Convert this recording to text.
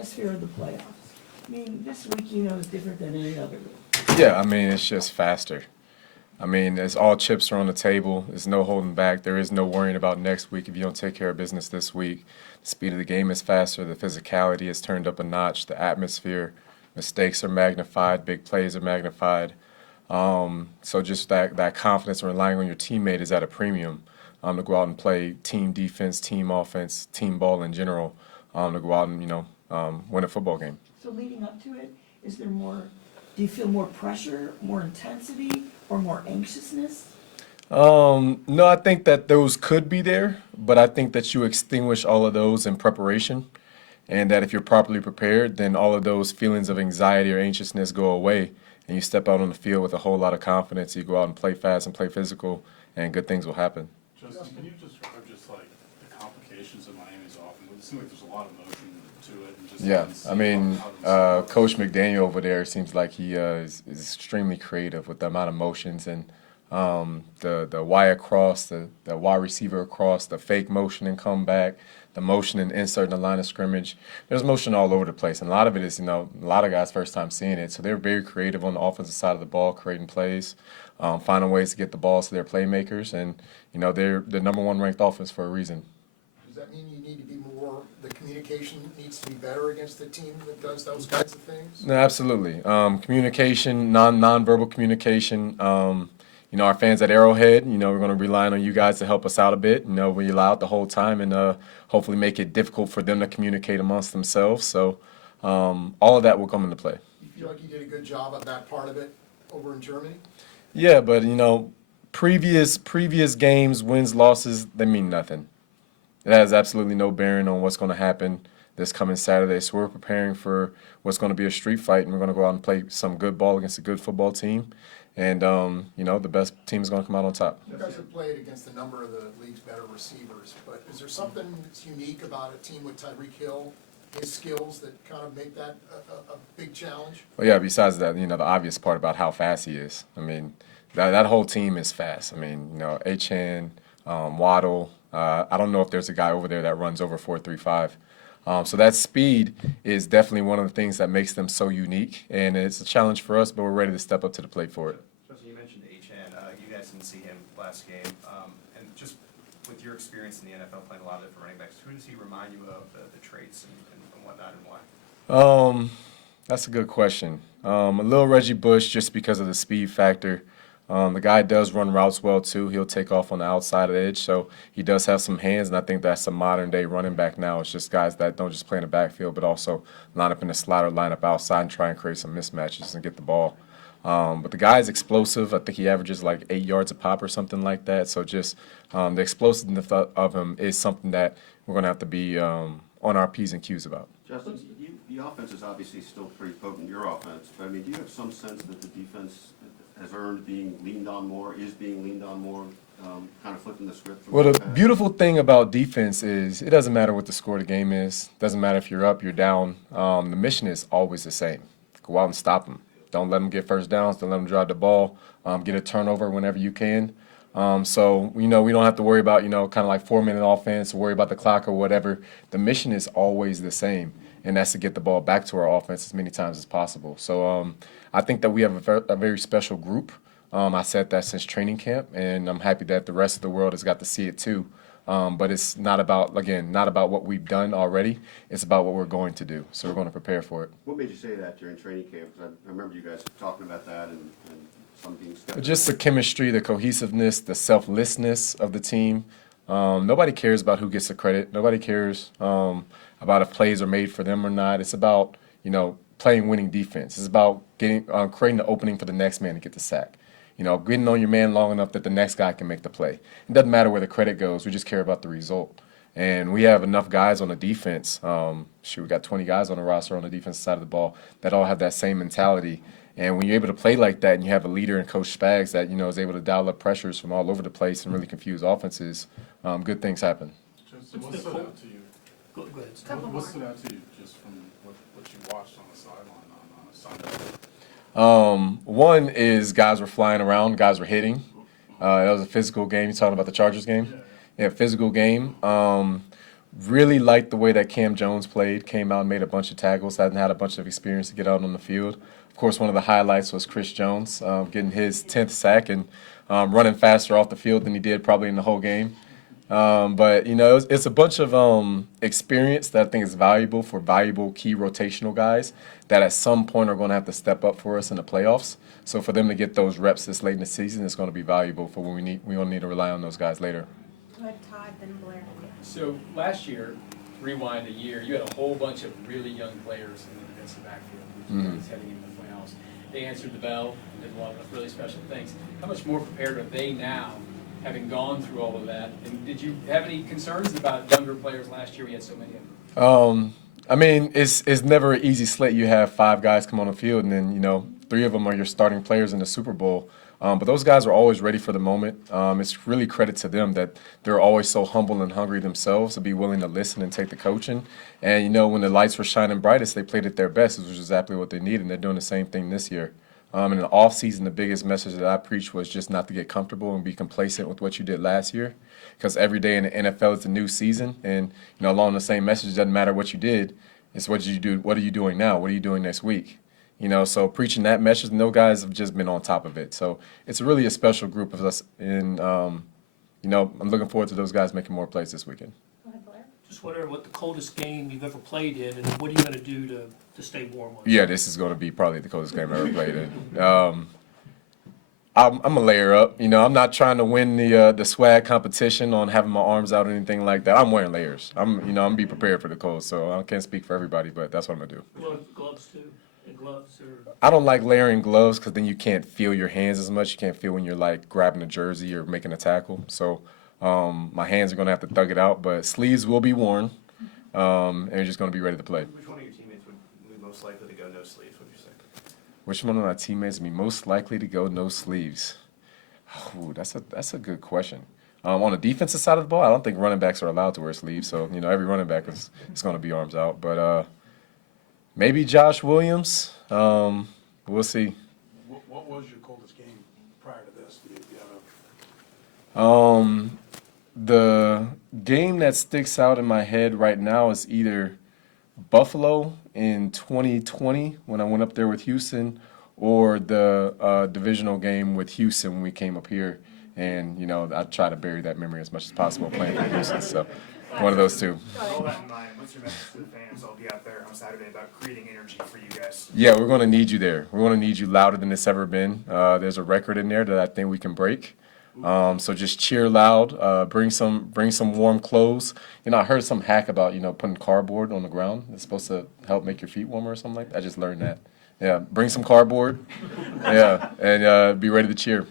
atmosphere of the playoffs? I mean, this week, is different than any other week. Yeah, I mean, it's just faster. I mean, it's all chips are on the table. There's no holding back. There is no worrying about next week if you don't take care of business this week. The speed of the game is faster. The physicality is turned up a notch. The atmosphere, mistakes are magnified. Big plays are magnified. So just that confidence and relying on your teammate is at a premium to go out and play team defense, team offense, team ball in general to go out and, win a football game. So leading up to it, do you feel more pressure, more intensity, or more anxiousness? No, I think that those could be there, but I think that you extinguish all of those in preparation, and that if you're properly prepared, then all of those feelings of anxiety or anxiousness go away, and you step out on the field with a whole lot of confidence. You go out and play fast and play physical, and good things will happen. Justin, can you describe just like the complications of Miami's offense? It seems like there's a lot of motion to it. And just Yeah, I mean, how Coach McDaniel over there seems like he is extremely creative with the amount of motions and the Y across, the Y receiver across, the fake motion and comeback, the motion and insert in the line of scrimmage. There's motion all over the place, and a lot of it is, a lot of guys first time seeing it, so they're very creative on the offensive side of the ball, creating plays, finding ways to get the balls to their playmakers, and they're the number one ranked offense for a reason. Does that mean you need to be more, the communication needs to be better against the team that does those kinds of things? No, absolutely. Communication, nonverbal communication. Our fans at Arrowhead, we're going to rely on you guys to help us out a bit. We allow it the whole time and hopefully make it difficult for them to communicate amongst themselves. So all of that will come into play. You feel like you did a good job of that part of it over in Germany? Yeah, but previous games, wins, losses, they mean nothing. It has absolutely no bearing on what's going to happen this coming Saturday. So we're preparing for what's going to be a street fight, and we're going to go out and play some good ball against a good football team. And, the best team is going to come out on top. You guys have played against a number of the league's better receivers, but is there something that's unique about a team with Tyreek Hill, his skills, that kind of make that a big challenge? Well, yeah, besides that, the obvious part about how fast he is. I mean, that whole team is fast. I mean, H-Han, Waddle. I don't know if there's a guy over there that runs over 4.35. So that speed is definitely one of the things that makes them so unique, and it's a challenge for us, but we're ready to step up to the plate for it. Justin, you mentioned H-Han. You guys didn't see him last game. And just with your experience in the NFL playing a lot of different running backs, who does he remind you of, the traits and whatnot, and why? That's a good question. A little Reggie Bush just because of the speed factor. The guy does run routes well, too. He'll take off on the outside edge, so he does have some hands, and I think that's a modern-day running back now. It's just guys that don't just play in the backfield, but also line up in the slider, line up outside, and try and create some mismatches and get the ball. But the guy's explosive. I think he averages like 8 yards a pop or something like that. So just the explosiveness of him is something that we're going to have to be on our P's and Q's about. Justin, the offense is obviously still pretty potent, your offense, but I mean, do you have some sense that the defense has earned being leaned on more, is being leaned on more, kind of flipping the script? Well, the beautiful thing about defense is it doesn't matter what the score of the game is. It doesn't matter if you're up, you're down. The mission is always the same. Go out and stop them. Don't let them get first downs. Don't let them drive the ball. Get a turnover whenever you can. So, we don't have to worry about, kind of like 4-minute offense, worry about the clock or whatever. The mission is always the same, and that's to get the ball back to our offense as many times as possible. So I think that we have a very special group. I said that since training camp, and I'm happy that the rest of the world has got to see it too. But it's not about what we've done already. It's about what we're going to do. So we're going to prepare for it. What made you say that during training camp? Because I remember you guys talking about that and some being skeptical. Just the chemistry, the cohesiveness, the selflessness of the team. Nobody cares about who gets the credit. Nobody cares about if plays are made for them or not. It's about, playing winning defense. It's about creating the opening for the next man to get the sack. Getting on your man long enough that the next guy can make the play. It doesn't matter where the credit goes. We just care about the result. And we have enough guys on the defense. We got 20 guys on the roster on the defensive side of the ball that all have that same mentality. And when you're able to play like that and you have a leader in Coach Spags that, is able to dial up pressures from all over the place and really confuse offenses, good things happen. Justin, what stood out to you? Go ahead. What stood out to you just from what you watched on the sideline on Sunday? One is guys were flying around, guys were hitting. That was a physical game. You're talking about the Chargers game? Yeah, physical game. Really liked the way that Cam Jones played. Came out and made a bunch of tackles. Hasn't had a bunch of experience to get out on the field. Of course, one of the highlights was Chris Jones getting his 10th sack and running faster off the field than he did probably in the whole game. But you know, it's a bunch of experience that I think is valuable for valuable key rotational guys that at some point are going to have to step up for us in the playoffs. So for them to get those reps this late in the season is going to be valuable for when we don't need to rely on those guys later. Go ahead, Todd, then Blair. So last year, rewind a year, you had a whole bunch of really young players in the defensive backfield, which was heading into the playoffs. They answered the bell and did a lot of really special things. How much more prepared are they now, having gone through all of that? And did you have any concerns about younger players last year? We had so many of them. I mean, it's never an easy slate. You have 5 guys come on the field, and then, you know, 3 of them are your starting players in the Super Bowl. But those guys are always ready for the moment. It's really credit to them that they're always so humble and hungry themselves to be willing to listen and take the coaching. And, you know, when the lights were shining brightest, they played at their best, which is exactly what they need, and they're doing the same thing this year. In the offseason, the biggest message that I preached was just not to get comfortable and be complacent with what you did last year, because every day in the NFL is a new season, and you know, along the same message, it doesn't matter what you did, it's what you do. What are you doing now? What are you doing next week? You know, so preaching that message, and those guys have just been on top of it. So it's really a special group of us, and you know, I'm looking forward to those guys making more plays this weekend. Go ahead, Blair. Just wondering what the coldest game you've ever played in, and what are you going to do to stay warm on it? Yeah, this is going to be probably the coldest game I ever played in. I'm a layer up. You know, I'm not trying to win the swag competition on having my arms out or anything like that. I'm wearing layers. I'm gonna be prepared for the cold. So I can't speak for everybody, but that's what I'm gonna do. Gloves too, and gloves or. I don't like layering gloves because then you can't feel your hands as much. You can't feel when you're like grabbing a jersey or making a tackle. So my hands are gonna have to thug it out. But sleeves will be worn, and you're just gonna be ready to play. Which one of your teammates would be most likely to go no sleeves, would you say? Which one of my teammates would be most likely to go no sleeves? Ooh, that's a good question. On the defensive side of the ball, I don't think running backs are allowed to wear sleeves. So, you know, every running back is going to be arms out. But maybe Josh Williams. We'll see. What was your coldest game prior to this? Do you have The game that sticks out in my head right now is either Buffalo in 2020 when I went up there with Houston, or the divisional game with Houston when we came up here. And, you know, I try to bury that memory as much as possible playing for Houston. So one of those two. With all that in mind, what's your message to the fans that'll be out there on Saturday about creating energy for you guys? Yeah, we're going to need you there. We're going to need you louder than it's ever been. There's a record in there that I think we can break. So just cheer loud. Bring some warm clothes. You know, I heard some hack about, you know, putting cardboard on the ground. It's supposed to help make your feet warmer or something like that. I just learned that. Yeah, bring some cardboard. Yeah, and be ready to cheer.